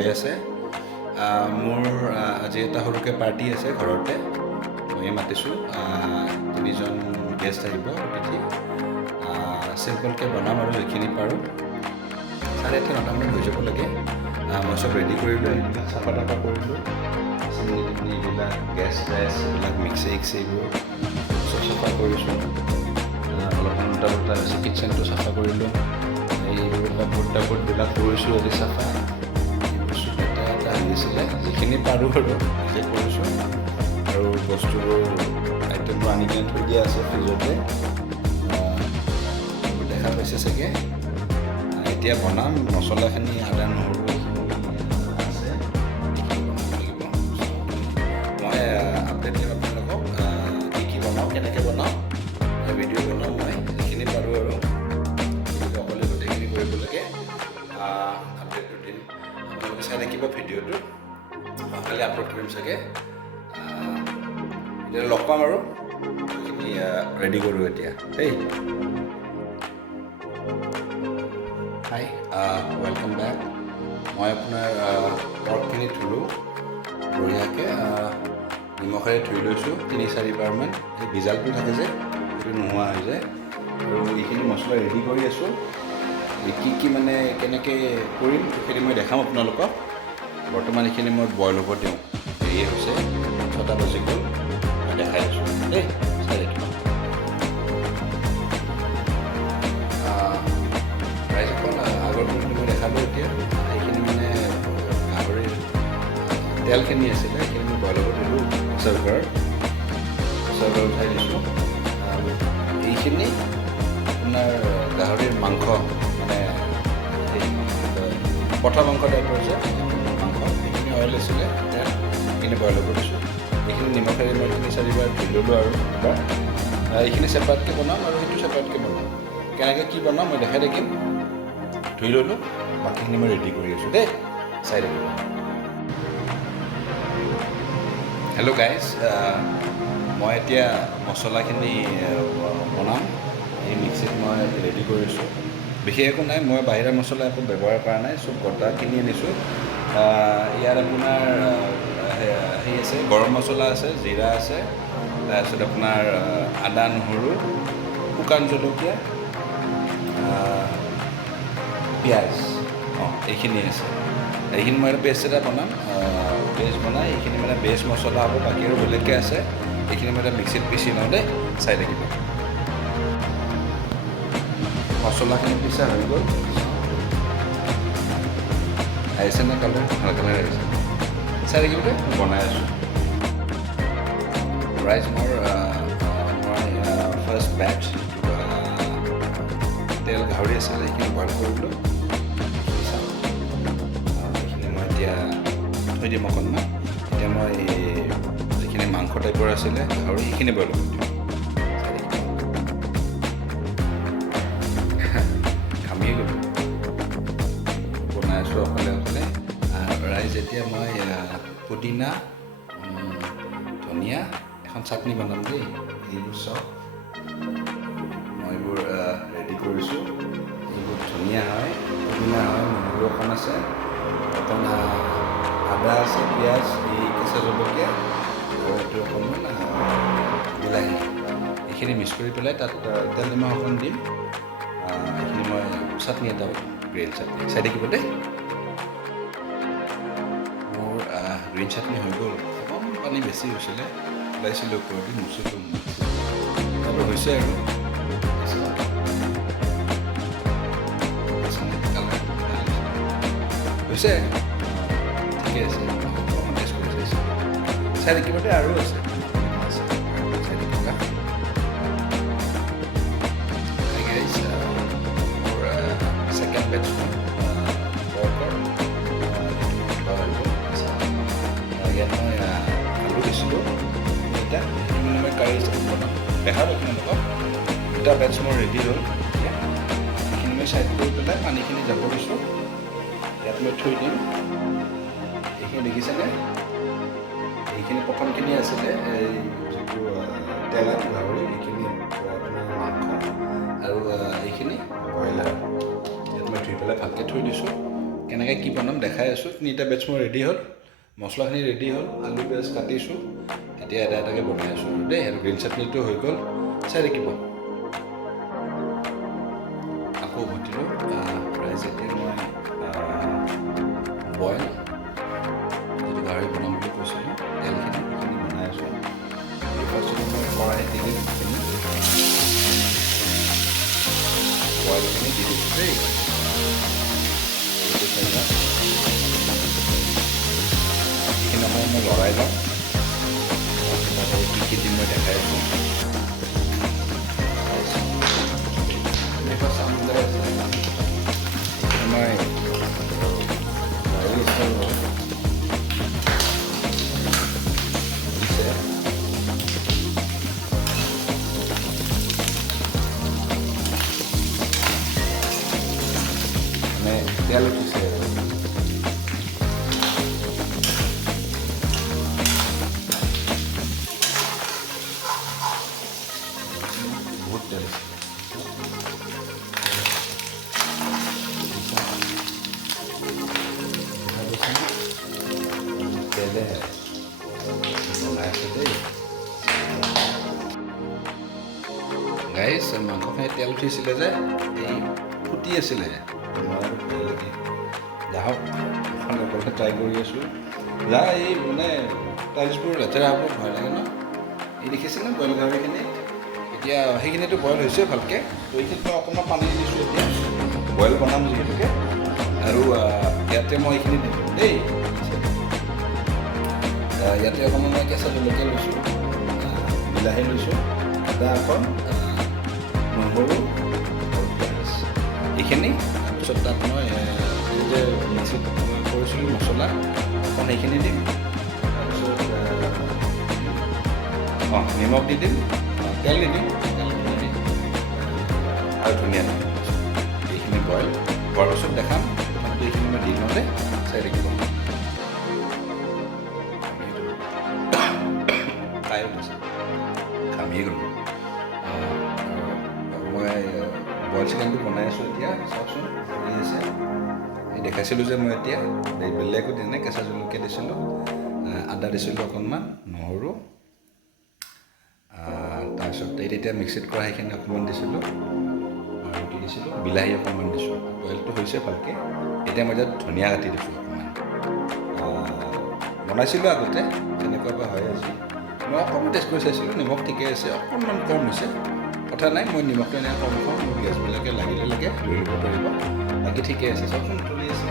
ভালে আছে মোৰ আজি এটা সৰুকৈ পাৰ্টি আছে ঘৰতে মই মাতিছোঁ 3জন গেষ্ট আহিব অতিথি চিম্পলকৈ বনাম আৰু যিখিনি পাৰোঁ 8:30-9টামান হৈ যাব লাগে মই চব ৰেডি কৰিলোঁ এইবিলাক চাফা তাফা কৰিলোঁ এইবিলাক গেছ এইবিলাক মিক্সি এইবোৰ চব চাফা কৰিছোঁ অলপমান দুটা হৈছে কিটচেনটো চাফা কৰিলোঁ এইবিলাক বোৰ্ডবিলাক কৰিছোঁ আজি চাফা এটা আহিছিলে যিখিনি পাৰোঁ আৰু নিজে কৰিছোঁ আৰু বস্তুবোৰ আইটেমবোৰ আনি কিনে থৈ দিয়া আছে ফ্ৰিজতে দেখা পাইছে চাগে এতিয়া বনাম মছলাখিনি আদা নহৰু আছে লাগিব মই আপডেট দিম আপোনালোকক কি বনাওঁ কেনেকৈ বনাওঁ ভিডিঅ' বনাওঁ মই যিখিনি পাৰোঁ আৰু অকলে গোটেইখিনি কৰিব লাগে আপডেটটো দিম আপোনালোকে চাই থাকিব ভিডিঅ'টো কালি আপলোড কৰিম চাগে এতিয়া লগ পাম আৰু এইখিনি ৰেডি কৰোঁ এতিয়া দেই হাই ৱেলকাম বেক মই আপোনাৰ পৰ্কখিনি ধুলোঁ বঢ়িয়াকৈ নিমখেৰে ধুই লৈছোঁ 3-4 বাৰমান এই বিজালটো থাকে যে সেইটো নোহোৱা হৈ যায় আৰু এইখিনি মছলা ৰেডি কৰি আছোঁ কি মানে কেনেকৈ কৰিম সেইখিনি মই দেখাম আপোনালোকক বৰ্তমান এইখিনি মই বইল হ'ব দিওঁ দেৰিয়ে হৈছে 6টা বাজি গ'ল মই দেখাই আছোঁ দেই চাই দেখিব ৰাইজ অকল আগৰ দিনটো মই দেখালোঁ এতিয়া এইখিনি মানে গাহৰিৰ তেলখিনি আছিলে সেইখিনি মই বইল হ'ব দিলোঁ প্ৰেছাৰ কুকাৰত উঠাই দিছোঁ এইখিনি আপোনাৰ গাহৰিৰ মাংস মানে পঠা মাংস টাইপৰ যে মাংস সেইখিনি অইল আছিলে তেল সেইখিনি বইল হ'ব দিছোঁ এইখিনি নিমখেৰে মই 3-4 বাৰ ধুই ল'লোঁ আৰু এবাৰ এইখিনি ছেপাৰেটকৈ বনাম আৰু সেইটো ছেপাৰেটকৈ বনাম কেনেকৈ কি বনাম মই দেখাই থাকিম ধুই ল'লোঁ বাকীখিনি মই ৰেডি কৰি আছোঁ দেই চাই থাকিব হেল্ল' গাইজ মই এতিয়া মছলাখিনি বনাম এই মিক্সিত মই ৰেডি কৰিছোঁ বিশেষ একো নাই মই বাহিৰা মছলা একো ব্যৱহাৰ কৰা নাই চব গোটা কিনি আনিছোঁ ইয়াত আপোনাৰ সেই আছে গৰম মছলা আছে জিৰা আছে তাৰপিছত আপোনাৰ আদা নহৰু শুকান জলকীয়া পিঁয়াজ এইখিনি আছে এইখিনি মই এটা পেষ্ট এটা বনাম পেষ্ট বনাই এইখিনি মানে বেষ্ট মছলা হ'ব বাকী আৰু বেলেগকৈ আছে এইখিনি মই এটা মিক্সিত পিচি লওঁ দেই চাই থাকিব মছলাখিনি পিছা হৈ গ'ল আহিছে নে কালাৰ ভাল কালাৰ আহিছে চাই থাকিব দেই মই বনাই আছোঁ ৰাইজ মোৰ মই ফাৰ্ষ্ট বেটছ তেল গাহৰি আছিলে সেইখিনি বইল কৰিলোঁ এইখিনি মই এতিয়া থৈ দিম অকণমান এতিয়া মই যিখিনি মাংস টাইপৰ আছিলে গাহৰি সেইখিনি বইল কৰি দিম ঘামিয়ে গ'লোঁ বনাই আছোঁ অকলে ৰাইজ এতিয়া মই পুদিনা ধনিয়া এখন চাটনি বনাম দেই এইবোৰ চব মই এইবোৰ ৰেডি কৰিছোঁ এইবোৰ ধনিয়া হয় পুদিনা হয় নহৰু অকণ আছে অকণ আদা আছে পিঁয়াজ এই কেঁচা জলকীয়া আৰু এইটো অকণমান বিলাহী এইখিনি মিক্স কৰি পেলাই তাত তেল নিমখ অকণ দিম এইখিনি মই চাটনি এটা গ্ৰীণ চাটনি চাই থাকিব দেই মোৰ গ্ৰীণ চাটনি হৈ গ'ল অকণমান পানী বেছি হৈছিলে ওলাইছিলোঁ ওপৰতে মুচিলোঁ আৰু হৈছে আৰু হৈছে ঠিকে আছে অকণমান টেষ্ট কৰি চাইছোঁ চাই থাকিবতে আৰু আছে চাই থাকিবা মোৰ ছেকেণ্ড বেটছখন পৰ্কৰ ইয়াত মই আলু দিছিলোঁ এতিয়া সেইটো মানে মই কাৰী হিচাপে বনাম দেখালোঁ আপোনালোকক দুটা বেটছ মোৰ ৰেডি হ'ল সেইখিনি মই ছাইড কৰি পেলাই পানীখিনি যাব দিছোঁ ইয়াত মই থৈ দিম এইখিনি দেখিছেনে এইখিনি প্ৰথমখিনি আছিলে এই যিটো তেলা গাহৰি এইখিনি আপোনাৰ মাংস আৰু এইখিনি ব্ৰইলাৰ ইয়াত মই ধুই পেলাই ভালকৈ থৈ দিছোঁ কেনেকৈ কি বনাম দেখাই আছোঁ। 3টা বেটছ মোৰ ৰেডি হ'ল, মছলাখিনি ৰেডি হ'ল, আলু পিঁয়াজ কাটিছোঁ, এতিয়া এটা এটাকৈ বনাই আছোঁ আৰু দেই। আৰু গ্ৰীণ চাটনিটো হৈ গ'ল, চাই থাকিব। আকৌ উভতিলোঁ ৰাইচ। এতিয়া মই বইল যিটো গাহৰি বনাম বুলি কৈছিলোঁ তেলখিনি সেইখিনি বনাই আছোঁ। ফাৰ্ষ্টতে মই খৰাহিত দি দিম সেইখিনি বইলখিনি দি দিছোঁ দেই। এইখিনি সময় মই লৰাই লওঁ, কি কি দিম মই দেখাই আছোঁ। এনেকুৱা চামুচ আছে মই তেল উঠিছে বহুত তেল তেলে বনাই আছে দেই। গাইজ মাংসখিনি তেল উঠিছিলে যে এই ফুটি আছিলে, যাহক এখন অকলকে ট্ৰাই কৰি আছোঁ। যা এই মানে টাইলছবোৰ লেতেৰা হ'ব ভয় লাগে ন। এই দেখিছেনে বইল গাহৰিখিনি? এতিয়া সেইখিনিতো বইল হৈছে ভালকৈ, তো এইখিনিত মই অকণমান পানী দিছোঁ এতিয়া বইল বনাম যিহেতুকে। আৰু ইয়াতে মই এইখিনি দিম দেই। ইয়াতে অকণমান মই কেঁচা জলকীয়া লৈছোঁ, বিলাহী লৈছোঁ, আদা অকণ, নহৰু আৰু পিঁয়াজ এইখিনি। তাৰপিছত তাত মই এই যে মিক্সিত কৰিছিলোঁ মছলা অকণ সেইখিনি দিম। তাৰপিছত নিমখ দি দিম, তেল নিদিম, তেল নিদিম আৰু ধনিয়া দিম। এইখিনি বইল হোৱাৰ পাছত দেখাম। প্ৰথমতে এইখিনি মই দি লওঁতে চাই থাকিব। খাই উঠিছে, ঘামিয়ে গ'লোঁ। মই বইল চিকেনটো বনাই আছোঁ এতিয়া, চাওকচোন কৰি আছে। এই দেখাইছিলোঁ যে মই এতিয়া বেলেগত এনে কেঁচা জলকীয়া দিছিলোঁ, আদা দিছিলোঁ অকণমান, নহৰু, তাৰপিছত তেতিয়া মিক্সিত কৰা সেইখিনি অকণমান দিছিলোঁ আৰু কি দিছিলোঁ বিলাহী অকণমান দিছোঁ। বইলটো হৈছে ভালকৈ। এতিয়া মই তাত ধনিয়া কাটি দিছোঁ অকণমান। বনাইছিলোঁ আগতে, তেনেকুৱা বা হয় আজি। মই অকণমান টেষ্ট কৰি চাইছিলোঁ, নিমখ ঠিকে আছে, অকণমান কম হৈছে। কথা নাই, মই নিমখটো এনেকৈ কম খাওঁ, মোৰ গেছবিলাকে লাগিলে লাগে লৈ ল'ব পাৰিব। বাকী ঠিকে আছে, চাওকচোন তুলি আছে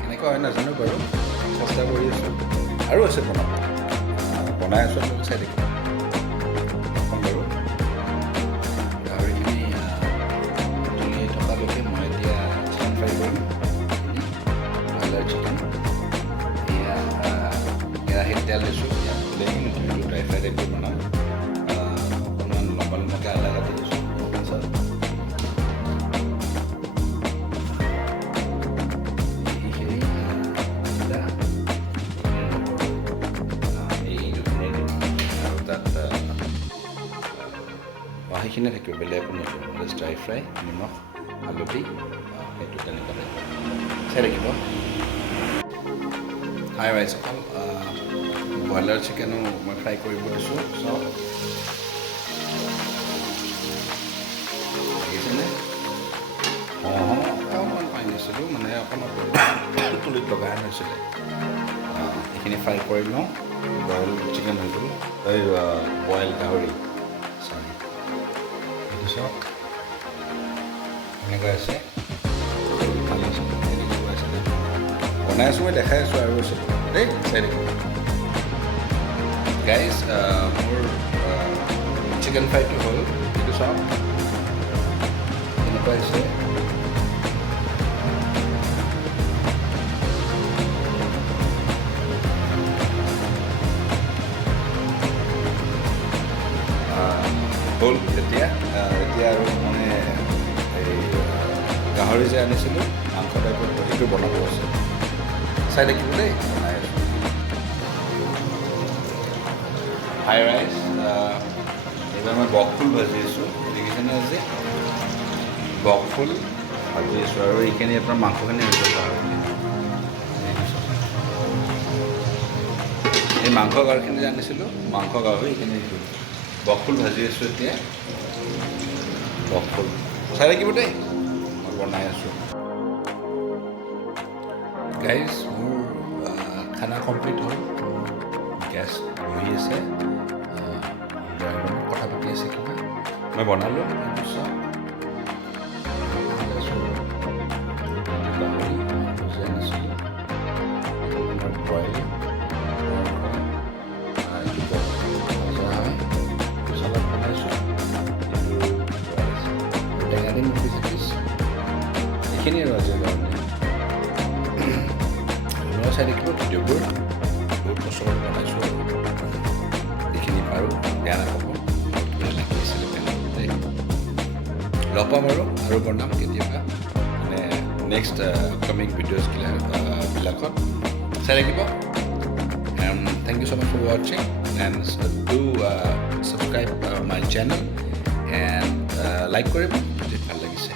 কেনেকুৱা হয় নাজানো বাৰু, চেষ্টা কৰি আছোঁ। আৰু আছে বনাই আছোঁ, আপোনালোকে চাই থাকিব। অকণ বাৰু গাহৰিখিনি তুলি থকালৈকে মই এতিয়া চিকেন ফ্ৰাই কৰিম, ব্ৰইলাৰ চিকেন। এয়া কেৰাহীত তেল দিছোঁ, বিলাহী নহৰু ড্ৰাই ফ্ৰাই টাইপৰ বনাম। অকণমান লম্বা লম্বাকৈ আদা কাটি দিছোঁ। তাৰপিছত এইখিনি আদা আৰু তাত সেইখিনিয়ে থাকিব, বেলেগ একো নিদিওঁ। জাষ্ট ড্ৰাই ফ্ৰাই, নিমখ, হালধি, সেইটো তেনেকুৱা টাইপ চাই থাকিব। হাই ৰাইচ অকল ব্ৰইলাৰ চিকেনো মই ফ্ৰাই কৰিব দিছোঁ। চাওক দেখিছেনে? অকণমান পানী দিছিলোঁ, মানে অকণমান তুলিত লগাই হৈছিলে। এইখিনি ফ্ৰাই কৰি লওঁ। বইল চিকেন হৈ গ'ল, এই বইল গাহৰি, চৰি এইটো চাওক এনেকুৱা আছে। ভাল আছে, এনেকুৱা আছে বনাই আছোঁ মই, দেখাই আছোঁ আৰু আছে দেই, চাই থাকিব। গাইজ মোৰ চিকেন ফ্ৰাইটো হ'ল, এইটো চাওক এনেকুৱা হৈছে। হ'ল এতিয়া আৰু মানে এই গাহৰি যে আনিছিলোঁ মাংস টাইপৰ, সেইটো বনাব আছে। চাই থাকিব দেই, বনাই আছোঁ। হাই ৰাইচ, এইবাৰ মই বক ফুল ভাজি আছোঁ। দেখিছেনে আজি বক ফুল ভাজি আছোঁ আৰু এইখিনি আপোনাৰ মাংসখিনি হৈ গ'ল গাহৰি। এই মাংস গাহৰিখিনি যে আনিছিলোঁ, মাংস গাহৰি এইখিনি বকফুল ভাজি আছোঁ এতিয়া। বকফুল চাই থাকিব দেই, মই বনাই আছোঁ। গাইজ মোৰ খানা কমপ্লিট হ'ল। গেছ বহি আছে, কথা পাতি আছে কিবা। মই বনালোঁ তাৰপিছত গাহৰি ভজি আনিছিলোঁ, বইল ভজা হয়, মছলা বনাইছোঁ, টেঙা দি মুখি চাকিছ এইখিনি আৰু আজিৰ কাৰণে। মই চাই দেখিব ভিডিঅ'বোৰ বহুত বছৰত বনাইছোঁ আৰু এইখিনি পাৰোঁ, বেয়া নাপাব, বহুত লাগি আছিলে দেই। লগ পাম আৰু বনাম কেতিয়াবা, মানে নেক্সট আপকামিং ভিডিঅ'জবিলাকত চাই থাকিব। Thank you so much for watching, and do subscribe my channel and like কৰিব যদি ভাল লাগিছে।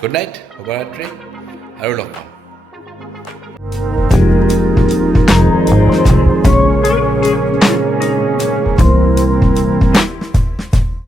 গুড নাইট, শুভৰাত্ৰি আৰু লগ পাম।